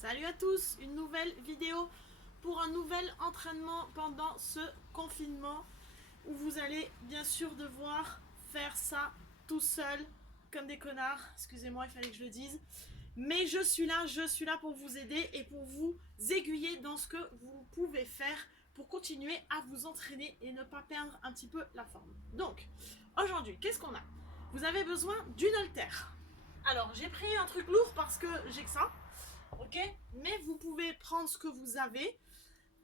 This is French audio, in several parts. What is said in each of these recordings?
Salut à tous, une nouvelle vidéo pour un nouvel entraînement pendant ce confinement où vous allez bien sûr devoir faire ça tout seul comme des connards, excusez-moi il fallait que je le dise, mais je suis là pour vous aider et pour vous aiguiller dans ce que vous pouvez faire pour continuer à vous entraîner et ne pas perdre un petit peu la forme. Donc aujourd'hui qu'est-ce qu'on a? Vous avez besoin d'une haltère. Alors j'ai pris un truc lourd parce que j'ai que ça. Ok, mais vous pouvez prendre ce que vous avez.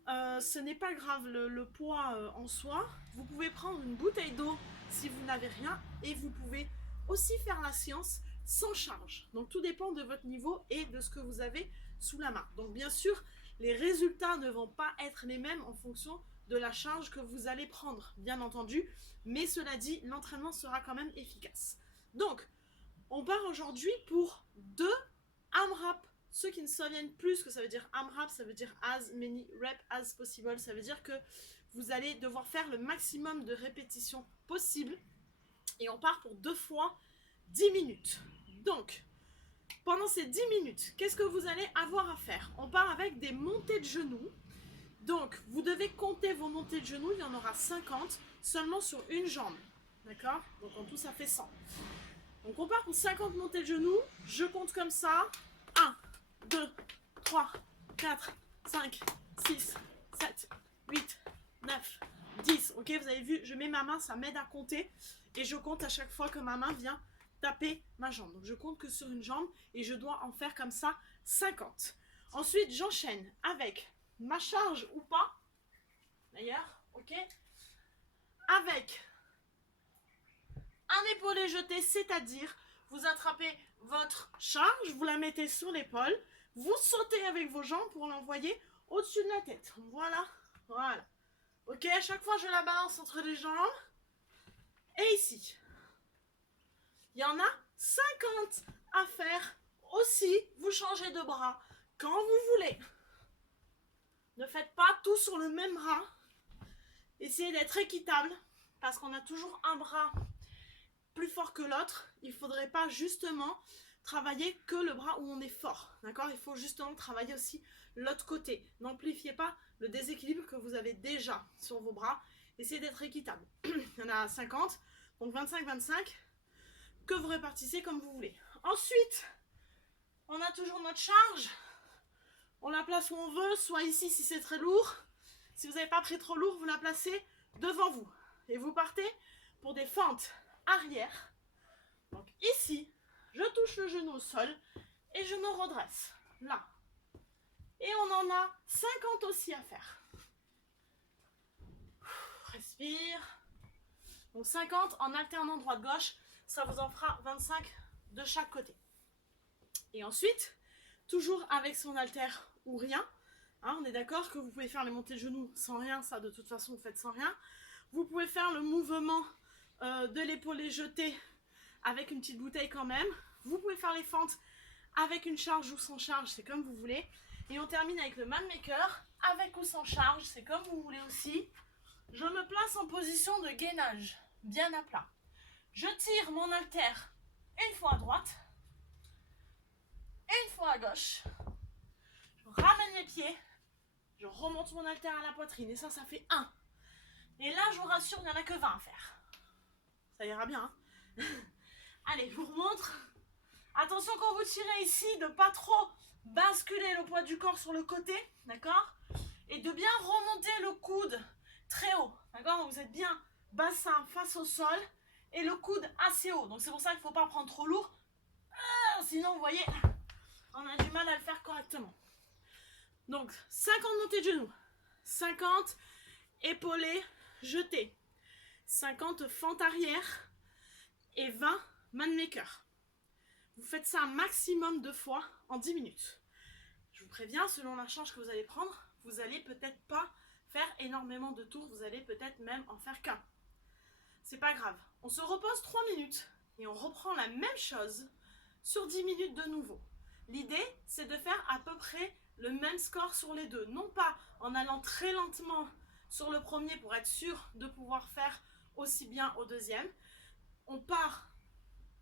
Ce n'est pas grave le poids en soi. Vous pouvez prendre une bouteille d'eau si vous n'avez rien. Et vous pouvez aussi faire la séance sans charge. Donc tout dépend de votre niveau et de ce que vous avez sous la main. Donc bien sûr, les résultats ne vont pas être les mêmes en fonction de la charge que vous allez prendre, bien entendu. Mais cela dit, l'entraînement sera quand même efficace. Donc, on part aujourd'hui pour 2 AMRAP. Ceux qui ne se souviennent plus ce que ça veut dire AMRAP, ça veut dire as many reps as possible. Ça veut dire que vous allez devoir faire le maximum de répétitions possible. Et on part pour 2 fois 10 minutes. Donc, pendant ces 10 minutes, qu'est-ce que vous allez avoir à faire? On part avec des montées de genoux. Donc, vous devez compter vos montées de genoux. Il y en aura 50 seulement sur une jambe. D'accord? Donc, en tout, ça fait 100. Donc on part pour 50 montées de genoux, je compte comme ça, 1, 2, 3, 4, 5, 6, 7, 8, 9, 10. Ok, vous avez vu, je mets ma main, ça m'aide à compter et je compte à chaque fois que ma main vient taper ma jambe. Donc je compte que sur une jambe et je dois en faire comme ça 50. Ensuite, j'enchaîne avec ma charge ou pas, d'ailleurs, ok, avec un épaulé jeté, c'est-à-dire vous attrapez votre charge, vous la mettez sur l'épaule, vous sautez avec vos jambes pour l'envoyer au-dessus de la tête. Voilà, voilà. Ok, à chaque fois je la balance entre les jambes. Et ici, il y en a 50 à faire aussi. Vous changez de bras quand vous voulez. Ne faites pas tout sur le même bras. Essayez d'être équitable parce qu'on a toujours un bras plus fort que l'autre. Il ne faudrait pas justement travailler que le bras où on est fort, d'accord? Il faut justement travailler aussi l'autre côté. N'amplifiez pas le déséquilibre que vous avez déjà sur vos bras. Essayez d'être équitable. Il y en a 50, donc 25-25, que vous répartissez comme vous voulez. Ensuite, on a toujours notre charge. On la place où on veut, soit ici si c'est très lourd. Si vous n'avez pas pris trop lourd, vous la placez devant vous. Et vous partez pour des fentes arrière. Donc ici, je touche le genou au sol et je me redresse. Là. Et on en a 50 aussi à faire. Respire. Donc 50 en alternant droite-gauche. Ça vous en fera 25 de chaque côté. Et ensuite, toujours avec son haltère ou rien. Hein, on est d'accord que vous pouvez faire les montées de genoux sans rien. Ça, de toute façon, vous faites sans rien. Vous pouvez faire le mouvement de l'épaulé jeté avec une petite bouteille quand même. Vous pouvez faire les fentes avec une charge ou sans charge, c'est comme vous voulez. Et on termine avec le manmaker, avec ou sans charge, c'est comme vous voulez aussi. Je me place en position de gainage, bien à plat. Je tire mon haltère une fois à droite, une fois à gauche. Je ramène mes pieds, je remonte mon haltère à la poitrine. Et ça fait 1. Et là, je vous rassure, il n'y en a que 20 à faire. Ça ira bien, hein? Allez, je vous remontre. Attention quand vous tirez ici, de pas trop basculer le poids du corps sur le côté, d'accord? Et de bien remonter le coude très haut, d'accord? Vous êtes bien bassin face au sol et le coude assez haut. Donc c'est pour ça qu'il ne faut pas prendre trop lourd. Sinon, vous voyez, on a du mal à le faire correctement. Donc 50 montées de genoux, 50 épaulés jetés, 50 fentes arrière et 20 manmaker. Vous faites ça un maximum de fois en 10 minutes. Je vous préviens, selon la charge que vous allez prendre, vous allez peut-être pas faire énormément de tours, vous allez peut-être même en faire qu'un. C'est pas grave. On se repose 3 minutes et on reprend la même chose sur 10 minutes de nouveau. L'idée, c'est de faire à peu près le même score sur les deux. Non pas en allant très lentement sur le premier pour être sûr de pouvoir faire aussi bien au deuxième. On part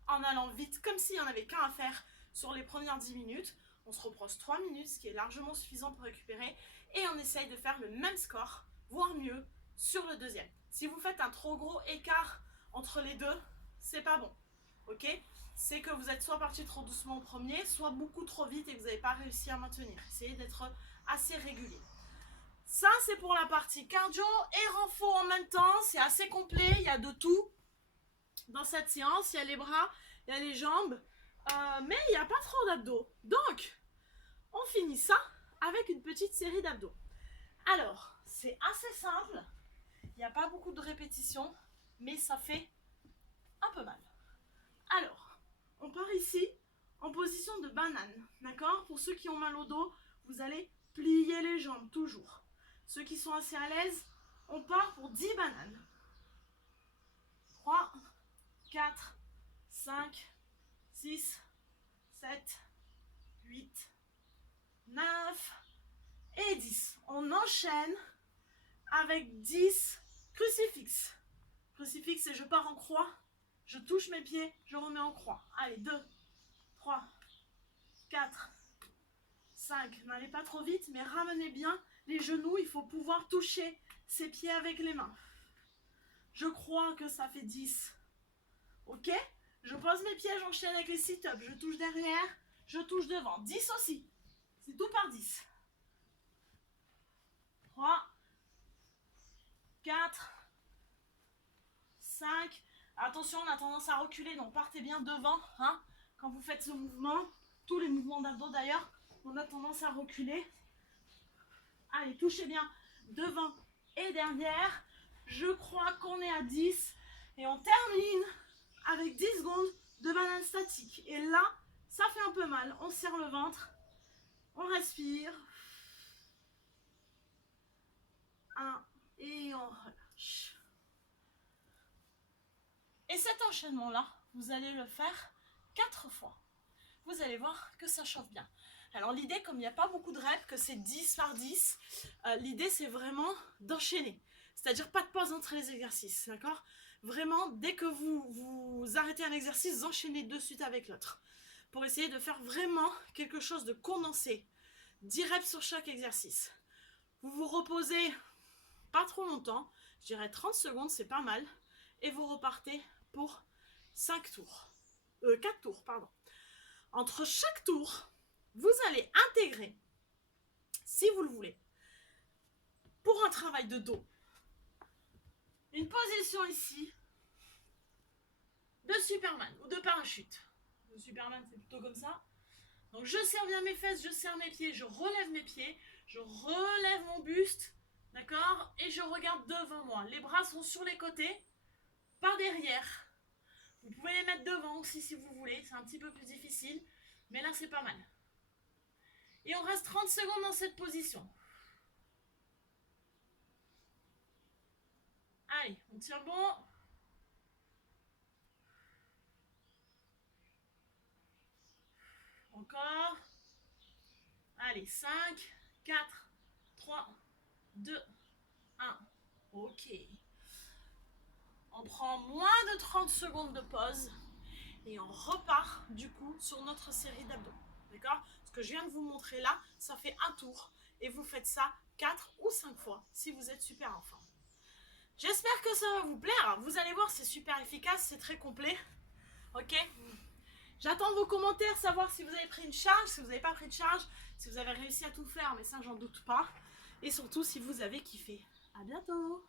en allant vite, comme s'il n'y en avait qu'un à faire sur les premières 10 minutes. On se repose 3 minutes, ce qui est largement suffisant pour récupérer. Et on essaye de faire le même score, voire mieux, sur le deuxième. Si vous faites un trop gros écart entre les deux, c'est pas bon. Ok? C'est que vous êtes soit parti trop doucement au premier, soit beaucoup trop vite et que vous n'avez pas réussi à maintenir. Essayez d'être assez régulier. Ça, c'est pour la partie cardio et renfo en même temps. C'est assez complet, il y a de tout dans cette séance. Il y a les bras, il y a les jambes, mais il n'y a pas trop d'abdos. Donc, on finit ça avec une petite série d'abdos. Alors, c'est assez simple. Il n'y a pas beaucoup de répétitions, mais ça fait un peu mal. Alors, on part ici en position de banane, d'accord? Pour ceux qui ont mal au dos, vous allez plier les jambes, toujours. Ceux qui sont assez à l'aise, on part pour 10 bananes. 3, 4, 5, 6, 7, 8, 9 et 10. On enchaîne avec 10 crucifixes. Crucifix, et je pars en croix. Je touche mes pieds, je remets en croix. Allez, 2, 3, 4, 5. N'allez pas trop vite, mais ramenez bien les genoux. Il faut pouvoir toucher ses pieds avec les mains. Je crois que ça fait 10. Ok? Je pose mes pieds, j'enchaîne avec les sit-ups. Je touche derrière, je touche devant. 10 aussi. C'est tout par 10. 3, 4, 5. Attention, on a tendance à reculer, donc partez bien devant. Hein, quand vous faites ce mouvement, tous les mouvements d'abdos d'ailleurs, on a tendance à reculer. Allez, touchez bien devant et derrière. Je crois qu'on est à 10. Et on termine avec 10 secondes de banane statique. Et là, ça fait un peu mal. On serre le ventre. On respire. 1 et on relâche. Et cet enchaînement-là, vous allez le faire 4 fois. Vous allez voir que ça chauffe bien. Alors l'idée, comme il n'y a pas beaucoup de reps, que c'est 10 par 10, l'idée c'est vraiment d'enchaîner. C'est-à-dire pas de pause entre les exercices, d'accord? Vraiment, dès que vous arrêtez un exercice, vous enchaînez de suite avec l'autre. Pour essayer de faire vraiment quelque chose de condensé. 10 reps sur chaque exercice. Vous vous reposez pas trop longtemps, je dirais 30 secondes, c'est pas mal. Et vous repartez pour 4 tours, pardon. Entre chaque tour, vous allez intégrer, si vous le voulez, pour un travail de dos, une position ici de Superman ou de parachute. Le Superman, c'est plutôt comme ça. Donc je serre bien mes fesses, je serre mes pieds, je relève mes pieds, je relève mon buste, d'accord? Et je regarde devant moi. Les bras sont sur les côtés, par derrière. Vous pouvez les mettre devant aussi si vous voulez, c'est un petit peu plus difficile, mais là c'est pas mal. Et on reste 30 secondes dans cette position. Allez, on tient bon. Encore. Allez, 5, 4, 3, 2, 1. Ok. On prend moins de 30 secondes de pause et on repart du coup sur notre série d'abdos. D'accord? Ce que je viens de vous montrer là, ça fait un tour et vous faites ça 4 ou 5 fois si vous êtes super en forme. J'espère que ça va vous plaire. Vous allez voir, c'est super efficace, c'est très complet. Ok? J'attends vos commentaires, savoir si vous avez pris une charge, si vous n'avez pas pris de charge, si vous avez réussi à tout faire, mais ça j'en doute pas. Et surtout si vous avez kiffé. À bientôt!